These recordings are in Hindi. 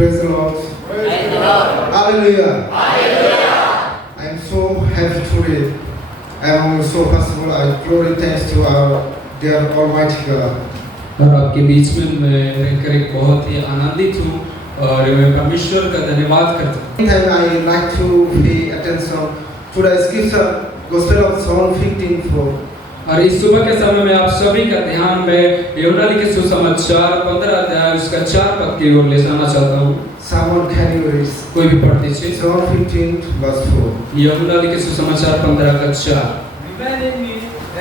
Praise the Lord. Praise the Lord. Hallelujah. Hallelujah. I am so happy today. And so first of all, I glory thanks to our dear Almighty God. और आपके बीच में मैं रहकर एक बहुत ही आनंदित हूँ और मैं परमेश्वर का धन्यवाद करता हूँ। Meantime, I like to pay attention to the scripture, Gospel of John 15:4. और इस सुबह के समय में आप सभी का ध्यान में यूहन्ना लिखित सुसमाचार 15 अध्याय उसका 4 पद की ओर ले जाना चाहता हूँ। Someone can you read? कोई भी पढ़ दीजिए। John 15:4. यूहन्ना लिखित सुसमाचार 15 का 4। Remain in me,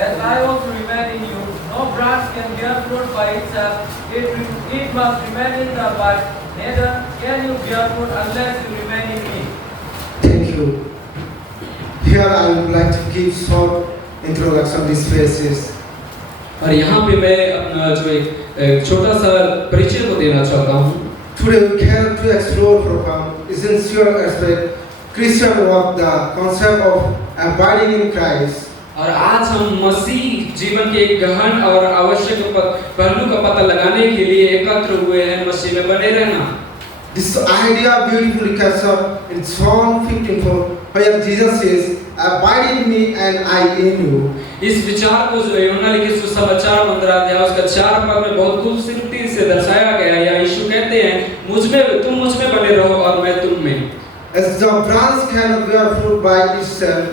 as I also remain in you. No branch can bear fruit by itself; it must remain in the vine. Neither can you bear fruit unless you remain in me. Thank you. Here I would like to give short introduction these phrases. और यहाँ पे मैं अपना जो एक छोटा सा परिचय को देना चाहता हूँ। Today we care to explore profound essential aspect Christian work, the concept of abiding in Christ. और आज हम मसीह जीवन के एक गहन और आवश्यक पहलू का पता लगाने के लिए एकत्र हुए हैं, मसीह में बने रहना। This idea beautifully captured in John 15:4, where Jesus says, "Abide in me and I in you." इस विचार को जो यूहन्ना लिखित सुसमाचार 15 अध्याय उसका 4 पद में बहुत खूबसूरती से दर्शाया गया है। या यीशु कहते हैं, तुम मुझ में बने रहो और मैं तुम में। As the branch cannot bear fruit by itself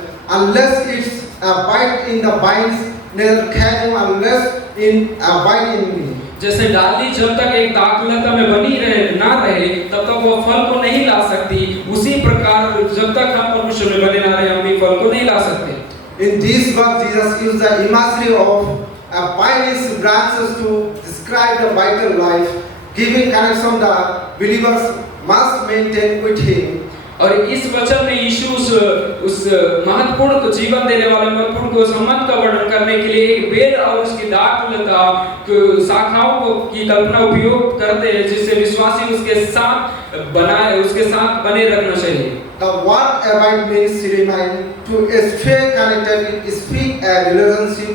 unless it's abide in the vines, neither can you unless in abide in me. जैसे डाली जब तक एक दाखलता में बनी रहे तब तक वो फल को नहीं ला सकती, उसी प्रकार जब तक हम परमेश्वर में बने ना रहे हम भी फल को नहीं ला सकते। In this verse, Jesus used the imagery of vines branches to describe the vital life, giving connection that believers must maintain with Him. और इस वचन में यीशु उस महत्वपूर्ण जीवन देने वाले महत्वपूर्ण को संबंध का वर्णन करने के लिए एक बेल और उसकी दाखलता शाखाओं को की कल्पना उपयोग करते हैं, जिससे विश्वासी उसके साथ बने रखना चाहिए। The word abide means remain, to stay connected, speak a relationship,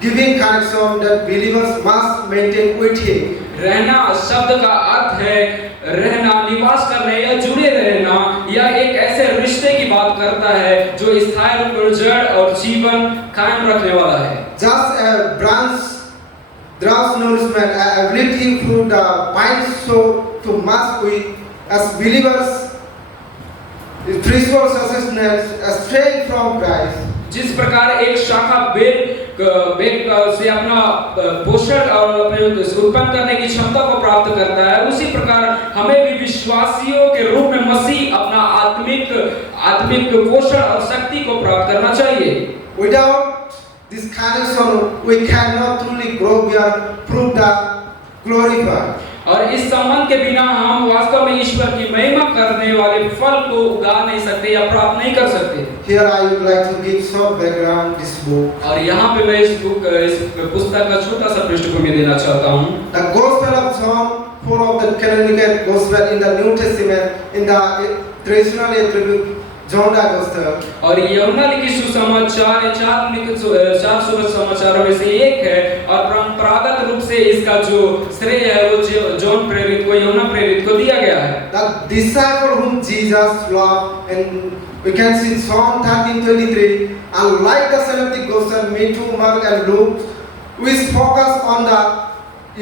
giving connection that believers must maintain with Him. रहना शब्द का अर्थ है रहना, निवास करना या जुड़े रहना, या एक ऐसे रिश्ते की बात करता है जो स्थायी रूप में जड़ और जीवन कायम रखने वाला है। Just a branch draws nourishment, ability through the vine so to must we as believers spiritual sustenance straying from Christ. जिस प्रकार एक शाखा बेल से अपना पोषण और अपने उत्पन्न करने की क्षमता को प्राप्त करता है, उसी प्रकार हमें भी विश्वासियों के रूप में मसीह अपना आत्मिक पोषण और शक्ति को प्राप्त करना चाहिए। Without this connection, we cannot truly grow beyond fruit that glorify. और इस संबंध के बिना हम वास्तव में ईश्वर की महिमा करने वाले फल को उगा नहीं सकते या प्राप्त नहीं कर सकते। Here I would like to give short background this book. और यहाँ पे मैं इस पुस्तक का छोटा सा पृष्ठभूमि देना चाहता हूँ। The Gospel of John, four of the canonical Gospel in the New Testament, in the traditionally attributed John the Gospel. और यूहन्ना लिखित सुसमाचार चार सुसमाचारों में से एक है और परंपरागत रूप से इसका जो श्रेय है वो यूहन्ना प्रेरित को दिया गया है। The disciple whom Jesus loved, and we can see John 13:23, unlike the synoptic Gospel, Matthew, Mark and Luke, which focus on the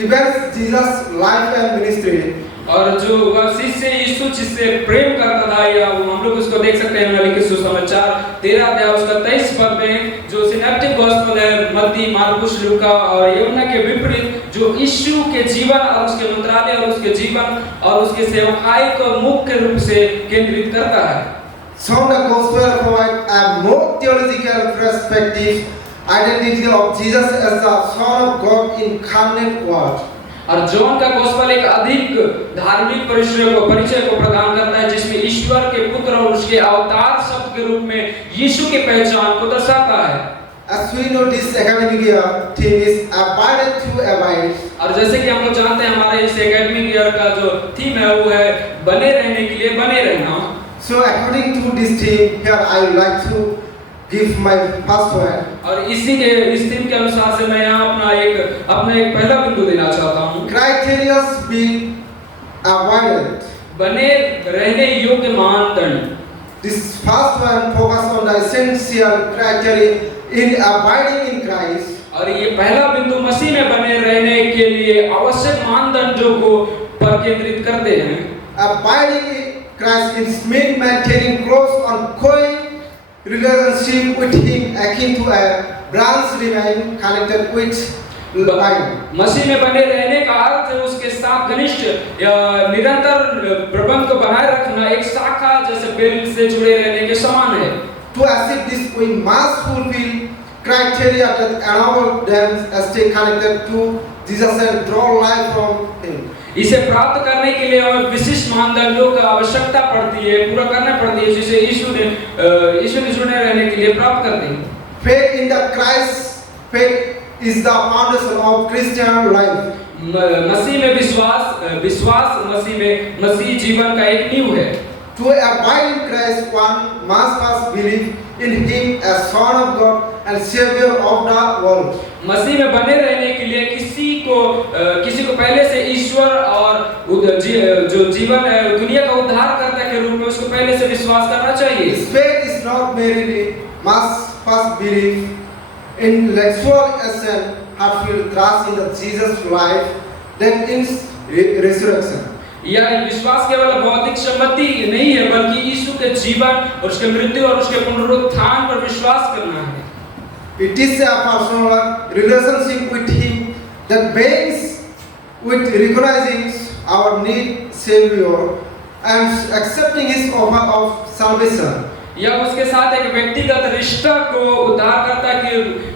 events Jesus' life and ministry. और जो शिष्य यीशु जिससे प्रेम करता था, या हम लोग उसको देख सकते हैं यूहन्ना लिखित सुसमाचार 13 अध्याय उसका 23 पद में जो सिनैप्टिक गॉस्पेल है मत्ती, मार्कुस, लूका और यूहन्ना के विपरीत जो यीशु के जीवन और उसके मंत्रालय और उसके जीवन और उसके सेवकाई को मुख्य रूप से केंद्रित करता है। So the Gospel provide a more theological perspective, identity of Jesus as the Son of God incarnate Word. और जॉन का गोस्पेल एक अधिक धार्मिक परिचय को प्रदान करता है, जिसमें ईश्वर के पुत्र और उसके अवतार शब्द के रूप में यीशु की पहचान को दर्शाता है। As we know, this academic year theme is abide to abide. और जैसे कि हम लोग जानते हैं हमारे इस एकेडमिक ईयर का जो थीम है वो है बने रहने के लिए बने रहना। So according to this theme, here I would like to give my first one. और इस थीम के अनुसार से मैं यहाँ अपना एक पहला बिंदु देना चाहता हूँ। Criteria being avoided. बने रहने योग्य मानदंड। This first one focus on the essential criteria in abiding in Christ. और ये पहला बिंदु मसीह में बने रहने के लिए आवश्यक मानदंडों को पर केंद्रित करते हैं। Abiding in Christ is mean maintaining close ongoing relationship with Him, akin to a branch remain connected with the vine. मसीह में बने रहने का अर्थ है उसके साथ घनिष्ठ निरंतर प्रबंध को बनाए रखना, एक शाखा जैसे बेल से जुड़े रहने के समान है। To achieve this, we must fulfill criteria that enable them to stay connected to Jesus and draw life from Him. इसे प्राप्त करने के लिए हमें विशिष्ट मानदंडों की आवश्यकता पड़ती है, पूरा करना पड़ती है, जिसे यीशु ने जुड़े रहने के लिए प्राप्त करते हैं। Faith in the Christ, faith is the foundation of Christian life. मसीह में विश्वास मसीह जीवन का एक नींव है। To abide in Christ, one must first believe in Him as Son of God and Savior of the world. मसीह में बने रहने के लिए किसी को पहले से ईश्वर और जो जीवन दुनिया का उद्धारकर्ता के रूप में उसको पहले से विश्वास करना चाहिए। His faith is not merely must first believe in intellectual assent, heartfelt trust in the Jesus life, then in resurrection. यह विश्वास केवल भौतिक सम्मति नहीं है, बल्कि यीशु के जीवन और उसके मृत्यु और उसके पुनरुत्थान पर विश्वास करना है। It is a personal relationship with Him that begins with recognizing our need, Savior, and accepting His offer of salvation. यह उसके साथ एक व्यक्तिगत रिश्ता को उद्धारकर्ता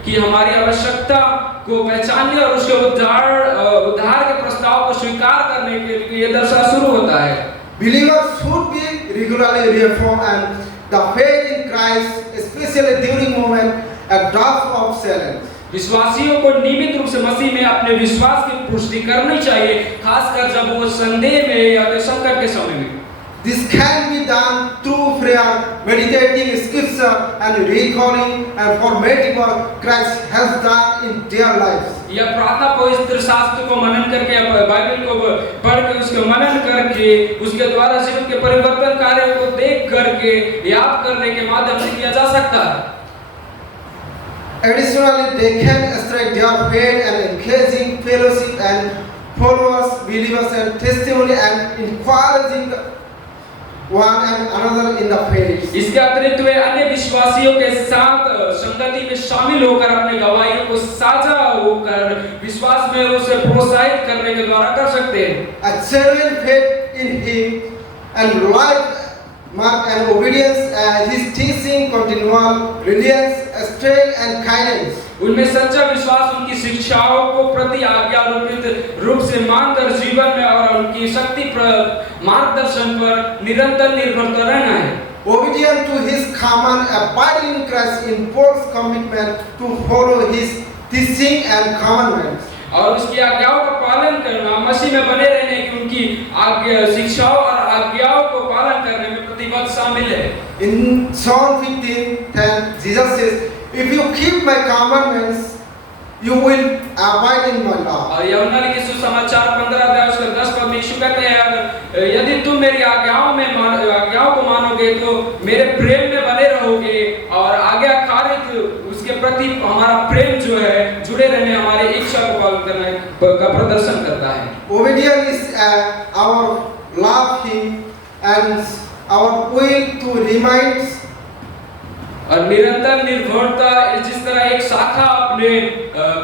की हमारी आवश्यकता को पहचानने और उसके उद्धार के प्रस्ताव को स्वीकार करने के लिए दर्शा शुरू होता है। Believers should be regularly reaffirmed and the faith in Christ, especially during moment a drought of silence. विश्वासियों को नियमित रूप से मसीह में अपने विश्वास की पुष्टि करनी चाहिए, खासकर जब वो संदेह में या संकट के समय में। This can be done through prayer, meditating scripture and recalling and formative what Christ has done in their lives. यह प्रार्थना पवित्र शास्त्र को मनन करके, बाइबल को पढ़ के उसके मनन करके, उसके द्वारा जीवन के परिवर्तन कार्यों को देख करके याद करने के माध्यम से किया जा सकता है। Additionally, they can strengthen their faith and engaging fellowship and followers, believers and testimony and encouraging one and another in the faith. इसके अतिरिक्त वे अन्य विश्वासियों के साथ संगति में शामिल होकर अपने गवाहियों को साझा होकर विश्वास में उसे प्रोत्साहित करने के द्वारा कर सकते हैं। A genuine faith in Him and life mark and obedience His teaching, continual reliance, strength and kindness. उनमें सच्चा विश्वास उनकी शिक्षाओं को प्रति आज्ञा रूप से मानकर जीवन में और उनकी शक्ति मार्गदर्शन पर निरंतर निर्भर रहना है। Obedient to His command, abiding in Christ involves commitment to follow His teaching and commandments. और उसकी आज्ञाओं का पालन करना, मसीह में बने रहने की उनकी शिक्षाओं और आज्ञाओं को पालन करने में प्रतिबद्ध शामिल है। In John 15:10, Jesus says, "If you keep my commandments, you will abide in my law." और यूहन्ना लिखित सुसमाचार 15 अध्याय उसका 10 पद में यीशु कहते हैं, यदि तुम मेरी आज्ञाओं को मानोगे तो मेरे प्रेम में बने रहोगे, और आज्ञाकारित उसके प्रति हमारा प्रेम जो है जुड़े रहने हमारी इच्छा को पालन करने का प्रदर्शन करता है। Obedience is our love Him and our will to remind. और निरंतर निर्भरता, जिस तरह एक शाखा अपने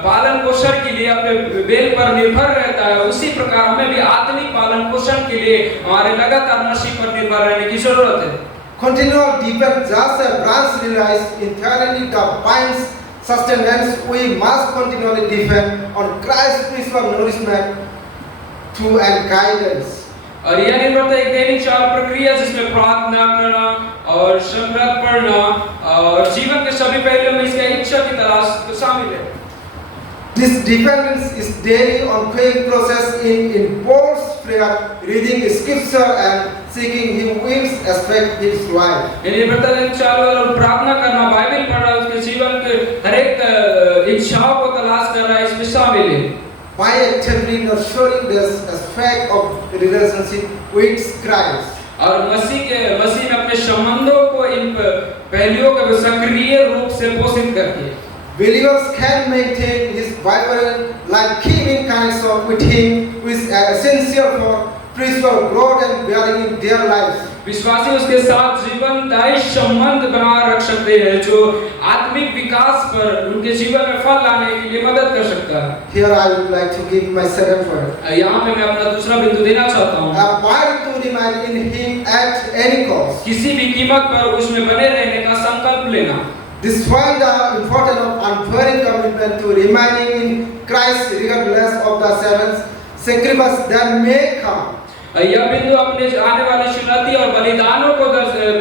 पालन पोषण के लिए अपने बेल पर निर्भर रहता है, उसी प्रकार हमें भी आत्मिक पालन पोषण के लिए हमारे लगातार मसीह पर निर्भर रहने की जरूरत है। Continual depend, just a branch relies entirely the vine's sustenance. We must continually depend on Christ's spiritual nourishment to and guidance. और यह निर्भरता एक दैनिक चाल प्रक्रिया जिसमें प्रार्थना करना और संग्रह पढ़ना और जीवन के सभी पहलुओं में इसका इच्छा की तलाश शामिल है। This dependence is daily ongoing process involves prayer, reading scripture and seeking His will aspect His life. ये निर्भरता दैनिक चाल और प्रार्थना करना, बाइबल पढ़ना, उसके जीवन के हर एक इच्छाओं को तलाश करना इसमें शामिल है। by actively nurturing this aspect of relationship with Christ. और मसीह में अपने संबंधों को इन पहलुओं को सक्रिय रूप से पोषित करके Believers can maintain his vibrant life, keeping connection with him, which is essential for spiritual growth and bearing in their lives. विश्वासी उसके साथ जीवनदायी संबंध बना रख सकते हैं जो आत्मिक विकास पर उनके जीवन में फल लाने के लिए मदद कर सकता है। Here I would like to give my second point. यहाँ पे मैं अपना दूसरा बिंदु देना चाहता हूँ। Abide to remain in him at any cost. किसी भी कीमत पर उसमें बने रहने का संकल्प लेना। Despite the importance of unwavering commitment to remaining in Christ regardless of the sacrifice that may come. यह बिंदु अपने आने वाली चुनौती और बलिदानों को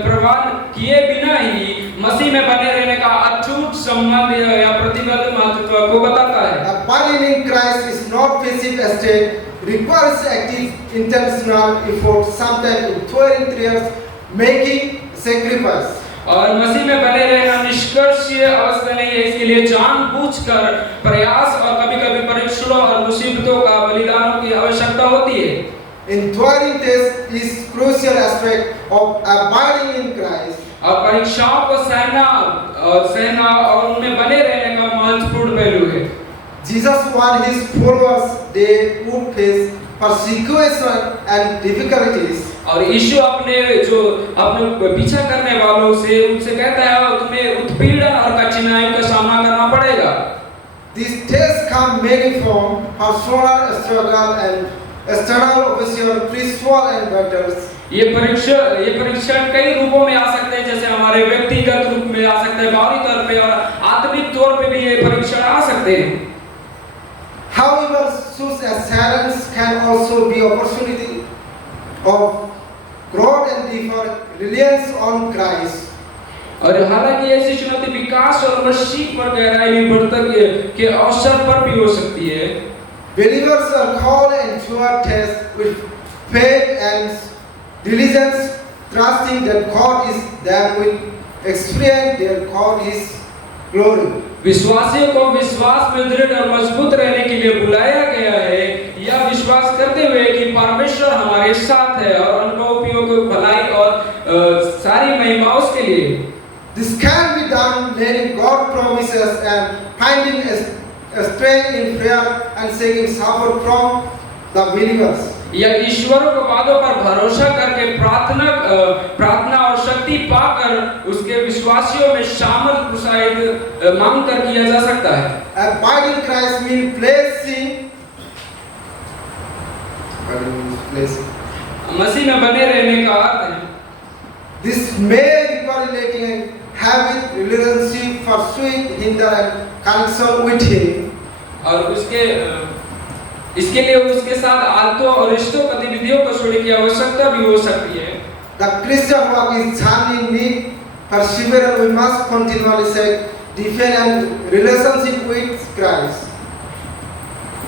प्रवान किए बिना ही मसीह में बने रहने का अटूट संबंध या प्रतिबद्ध महत्व को बताता है। Abiding in Christ is not passive state, requires active, intentional effort, sometimes enduring tears, making sacrifice. और मसीह में बने रहना निष्कर्षीय अवस्था नहीं है, इसके लिए जानबूझकर प्रयास और कभी-कभी परीक्षणों और मुसीबतों का बलिदानों की आवश्यकता होती है। Enduring this is crucial aspect of abiding in Christ. और परीक्षाओं को सहना और उनमें बने रहने का महत्वपूर्ण पहलू है। Jesus warned his followers they would face persecution and difficulties. और यीशु अपने पीछा करने वालों से उनसे कहता है तुम्हें उत्पीड़न और कठिनाइयों का सामना करना पड़ेगा। These tests come many from personal struggle and external opposition, spiritual and battles. ये परीक्षण कई रूपों में आ सकते हैं, जैसे हमारे व्यक्तिगत रूप में आ सकते हैं, बाहरी तौर पे और आत्मिक तौर पे भी ये परीक्षण आ सकते हैं। However, such assailants can also be opportunity of growth and deeper reliance on Christ. और हालांकि ऐसी चुनौती विकास और मसीह पर गहराई में बढ़त के अवसर पर भी हो सकती है। Believers are called and endure tests with faith and diligence, trusting that God is there will experience their God is glory. विश्वासियों को विश्वास में दृढ़ और मजबूत रहने के लिए बुलाया गया है, यह विश्वास करते हुए कि परमेश्वर हमारे साथ है और अनुभवियों को भलाई और सारी महिमा उसके लिए। This can be done letting God promises and finding a strength in prayer and seeking support from the believers. यह ईश्वर को वादों पर भरोसा करके प्रार्थना और शक्ति पाकर उसके विश्वासियों में शामिल प्रोत्साहित मांग कर किया जा सकता है। Abiding in Christ means placing. मसीह में बने रहने का अर्थ है This may require letting a habit, relationship, pursuing, hinder and connection with Him. और इसके लिए उसके साथ आदतों और रिश्तों गतिविधियों को छोड़ने की आवश्यकता भी हो सकती है। The Christian walk is journey need perseverance. We must continually seek, defend and relationship with Christ.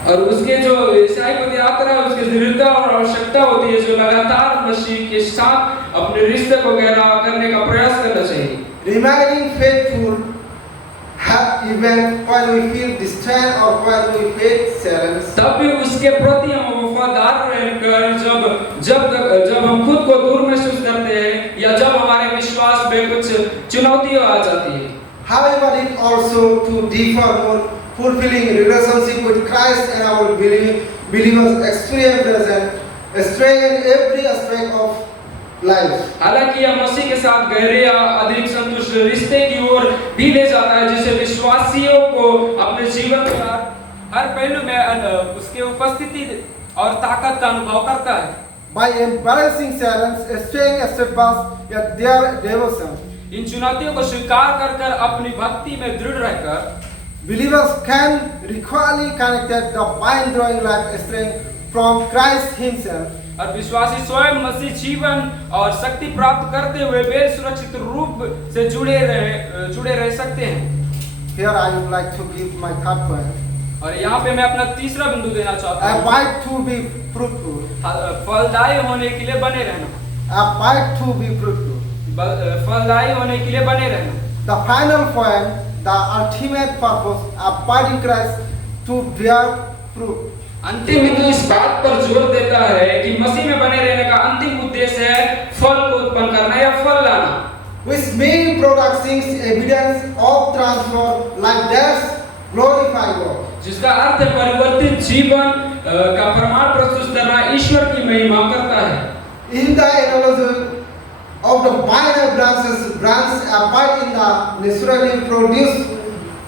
और उसके जो ईसाई पद यात्रा है उसकी दृढ़ता और आवश्यकता होती है जो लगातार मसीह के साथ अपने रिश्ते को गहरा करने का प्रयास करना चाहिए। Remaining faithful, even when we feel distant or when we face challenge. तब भी उसके प्रति हम वफादार रहकर जब हम खुद को दूर महसूस करते हैं या जब हमारे विश्वास में कुछ चुनौतियां आ जाती है। However, it also to deeper more fulfilling relationship with Christ and our believers experience present strength in every aspect of life. हालांकि यह मसीह के साथ गहरे या अधिक संतुष्ट रिश्ते की ओर भी ले जाता है जिससे विश्वासियों को अपने जीवन का हर पहलू में उसके उपस्थिति और ताकत का अनुभव करता है। By embracing challenge, staying steadfast in their devotion, इन चुनौतियों को स्वीकार कर अपनी भक्ति में दृढ़ रहकर believers can recoverly connect the mind-blowing life strength from Christ Himself. और विश्वासी स्वयं मसीह जीवन और शक्ति प्राप्त करते हुए वे सुरक्षित रूप से जुड़े रह सकते हैं। Here I would like to give my third point. और यहाँ पे मैं अपना तीसरा बिंदु देना चाहता हूँ। Abide to be fruitful. फलदायी होने के लिए बने रहना। Abide to be fruitful. फलदायी होने के लिए बने रहना। The final point, the ultimate purpose, abide in Christ to bear fruit. अंतिम हिंदू इस बात पर जोर देता है कि मसीह में बने रहने का अंतिम उद्देश्य है फल को उत्पन्न करना या फल लाना, which main product seems evidence of transfer like that glorify God. जिसका अर्थ है परिवर्तित जीवन का प्रमाण प्रस्तुत करना ईश्वर की महिमा करता है। In the analogy of the minor branches abide in the naturally produced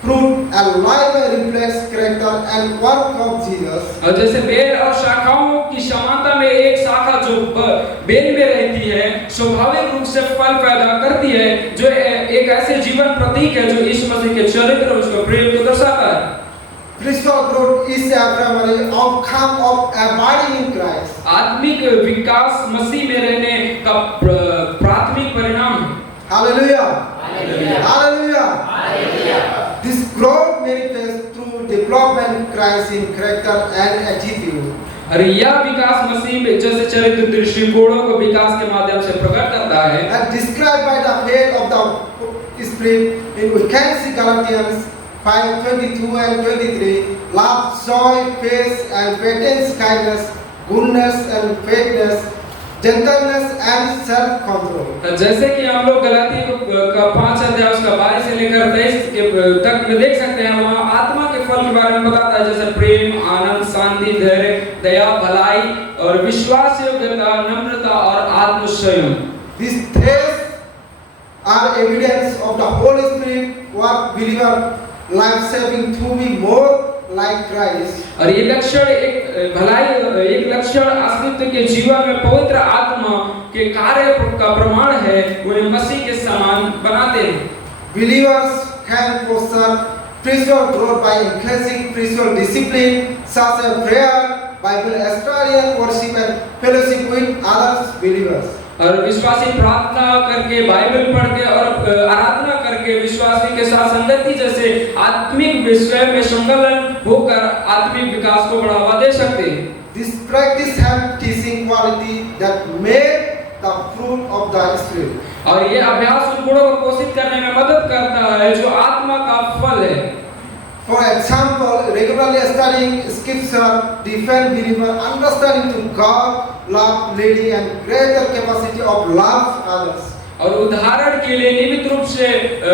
fruit and life reflects character and work of Jesus. और जैसे बेल और शाखाओं की समानता में एक शाखा जो बेल में रहती है स्वाभाविक रूप से फल पैदा करती है, जो एक ऐसे जीवन प्रतीक है जो यीशु मसीह के चरित्र और उसके प्रेम को दर्शाता है। Spiritual growth is a primary outcome of abiding in Christ. आत्मिक विकास मसीह में रहने का प्राथमिक परिणाम है। Hallelujah. Hallelujah. Hallelujah. Hallelujah. This growth manifests through development Christ in character and attitude. और यह विकास मसीह में जैसे चरित्र दृष्टिकोणों को विकास के माध्यम से प्रकट करता है। And described by the faith of the Spirit, in we can see Galatians 5:22 and 23, love, joy, peace, and patience, kindness, goodness, and faithfulness, gentleness, and self-control. जैसे कि हम लोग गलाती का 5 अध्याय उसका 22 से लेकर 23 के तक में देख सकते हैं, वहाँ आत्मा के फल के बारे में बताता है, जैसे प्रेम, आनंद, शांति, धैर्य, दया, भलाई और विश्वास योग्यता, नम्रता और आत्मसंयम। These traits are evidence of the Holy Spirit work believer life-saving to be more like Christ. और ये लक्षण एक भलाई, एक लक्षण अस्तित्व के जीवन में पवित्र आत्मा के कार्य का प्रमाण है, उन्हें मसीह के समान बनाते हैं। Believers can foster spiritual growth by increasing spiritual discipline such as prayer, Bible study, worship, and fellowship with other believers. और विश्वासी प्रार्थना करके, बाइबल पढ़ के और आराधना करके विश्वासी के साथ संगति जैसे आत्मिक विषय में संलग्न होकर आत्मिक विकास को बढ़ावा दे सकते हैं। This practice helps teaching quality that make the fruit of the Spirit. और ये अभ्यास उन गुणों को पोषित करने में मदद करता है जो आत्मा का फल है। For example, regularly studying Scripture, defend believer understanding to God, love, leading, and greater capacity of love others. और उदाहरण के लिए नियमित रूप से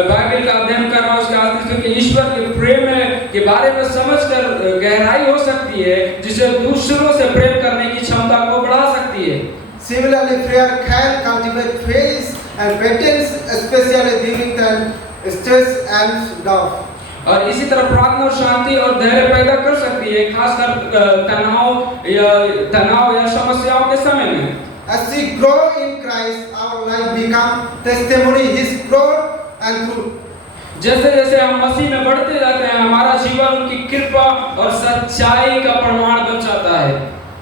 बाइबल का अध्ययन करना, उसके अस्तित्व के ईश्वर के प्रेम के बारे में समझकर गहराई हो सकती है, जिसे दूसरों से प्रेम करने की क्षमता को बढ़ा सकती है। Similarly, prayer can cultivate faith and patience, especially during the stress and doubt. और इसी तरह प्रार्थना शांति और धैर्य पैदा कर सकती है, खासकर तनाव या समस्याओं के समय में। As we grow in Christ, our life become testimony His growth and truth. जैसे जैसे हम मसीह में बढ़ते जाते हैं, हमारा जीवन उनकी कृपा और सच्चाई का प्रमाण बन जाता है।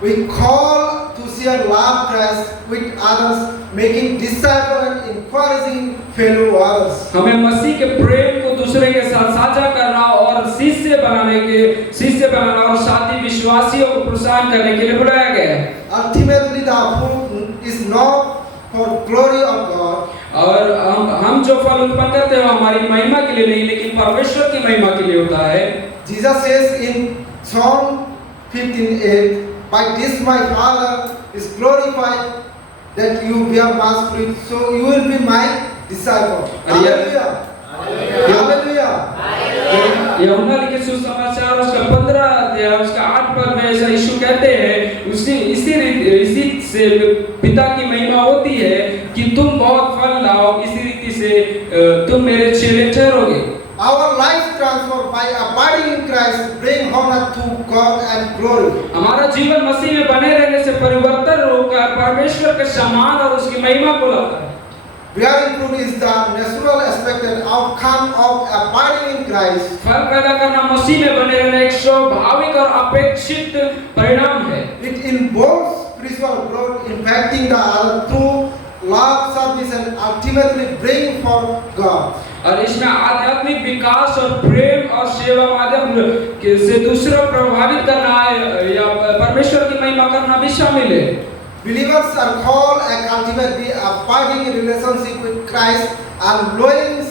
We call to share love Christ with others, making disciples and encouraging fellow others. हमें मसीह के प्रेम को दूसरे के साथ साझा करना और शिष्य बनाना और साथी विश्वासियों को प्रोत्साहन करने के लिए बुलाया गया है। Ultimately, the fruit is not for glory of God. और हम जो फल उत्पन्न करते हैं हमारी महिमा के लिए नहीं, लेकिन परमेश्वर की महिमा के लिए होता है। Jesus says in John 15:8, by this my Father is glorified, that you bear much fruit, so you will be my disciple. Hallelujah. Hallelujah. यूहन्ना लिखित सुसमाचार उसका 15 अध्याय उसका 8 पद में ऐसा यीशु कहते हैं, इसी से पिता की महिमा होती है कि तुम बहुत फल लाओ, इसी रीति से तुम मेरे चेले ठहरोगे। Our life transformed by abiding in Christ bring honor to God and glory. हमारा जीवन मसीह में बने रहने से परिवर्तन होकर परमेश्वर के सम्मान और उसकी महिमा को लाता है। Bearing fruit is the natural expected outcome of abiding in Christ. फल पैदा करना मसीह में बने रहने एक स्वाभाविक और अपेक्षित परिणाम है। It involves spiritual growth, impacting the other through love, service, and ultimately bring forth God. और इसमें आध्यात्मिक विकास और प्रेम और सेवा माध्यम से दूसरों प्रभावित करना है या परमेश्वर की महिमा करना भी शामिल है। Believers are called and cultivate the abiding relationship with Christ and knowing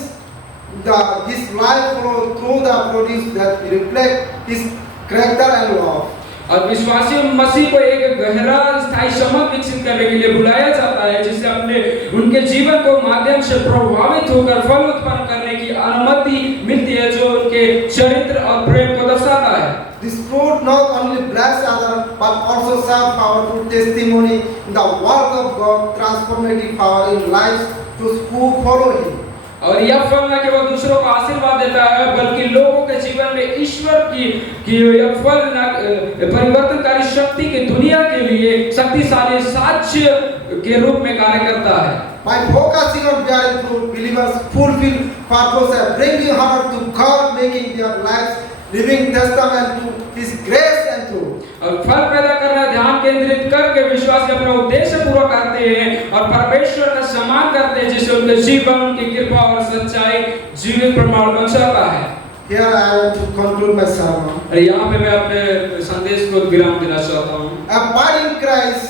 His life flow through the produce that reflect His character and love. और विश्वासी मसीह को एक गहरा स्थायी संबंध विकसित करने के लिए बुलाया जाता है, जिससे अपने उनके जीवन को माध्यम से प्रभावित होकर फल उत्पन्न करने की अनुमति मिलती है, जो उनके चरित्र और प्रेम को दर्शाता है। This fruit not only bless others but also serve powerful testimony in the work of God, transformative power in lives to who follow Him. और यह फल न केवल दूसरों को आशीर्वाद देता है, बल्कि लोगों के जीवन में ईश्वर की यह फल परिवर्तनकारी शक्ति की दुनिया के लिए शक्तिशाली साक्ष्य के रूप में कार्य करता है। By focusing on bearing fruit, believers fulfill purpose and bringing honor to God, making their lives living testament to His grace and truth. और फल पैदा करना ध्यान केंद्रित करके विश्वासी अपना उद्देश्य पूरा करते हैं और परमेश्वर का सम्मान करते हैं, जिससे उनके जीवन, उनकी कृपा और सच्चाई जीवित प्रमाण बन जाता है। Here I want to conclude my sermon. और यहाँ पे मैं अपने संदेश को विराम देना चाहता हूँ। Abiding in Christ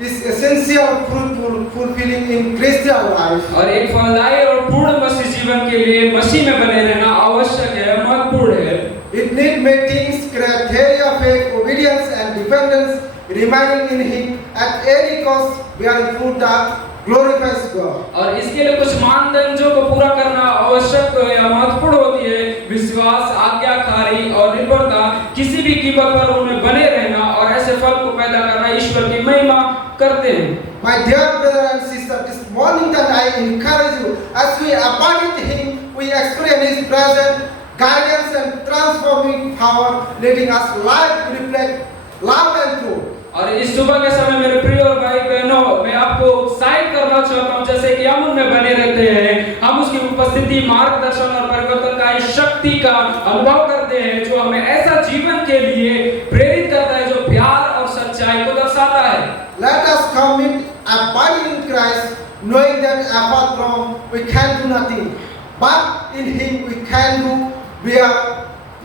is essential, fruitful, fulfilling in Christian life. और एक फलदायी और पूर्ण मसीह जीवन के लिए मसीह में बने रहना आवश्यक है, महत्वपूर्ण है। It need meetings, criteria, faith, obedience, and dependence, remaining in Him at any cost, bearing fruit that glorifies God. और इसके लिए कुछ मानदंडों को पूरा करना आवश्यक या महत्वपूर्ण होती है। विश्वास, आज्ञाकारी और निर्भरता, किसी भी कीमत पर उनमें बने रहना और ऐसे फल को पैदा करना ईश्वर की महिमा करते हैं। My dear brother and sister, this morning that I encourage you, as we abide in Him, we experience His presence, guidance, and transforming power, letting us life reflect love and truth. और इस सुबह के समय मेरे प्रिय और भाई बहनों, मैं आपको उत्साहित करना चाहता हूँ, जैसे कि हम उनमें बने रहते हैं, हम उसकी उपस्थिति, मार्गदर्शन और परिवर्तन का शक्ति का अनुभव करते हैं, जो हमें ऐसा जीवन के लिए प्रेरित करता है जो प्यार और सच्चाई को दर्शाता है। Let us commit abiding in Christ, knowing that apart from we can do nothing, but in Him we can do bear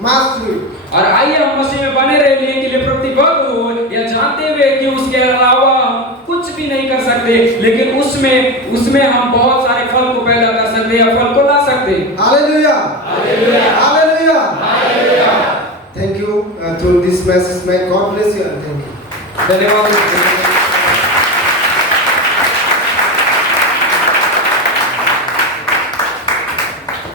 much fruit. और आइए हम मसीह में बने रहने के लिए प्रतिबद्ध हो, या जानते हुए कि उसके अलावा हम कुछ भी नहीं कर सकते, लेकिन उसमें हम बहुत सारे फल को पैदा कर सकते हैं या फल को ला सकते हैं। Hallelujah! Hallelujah! Hallelujah! Hallelujah! Thank you through this message. May God bless you and thank you. धन्यवाद।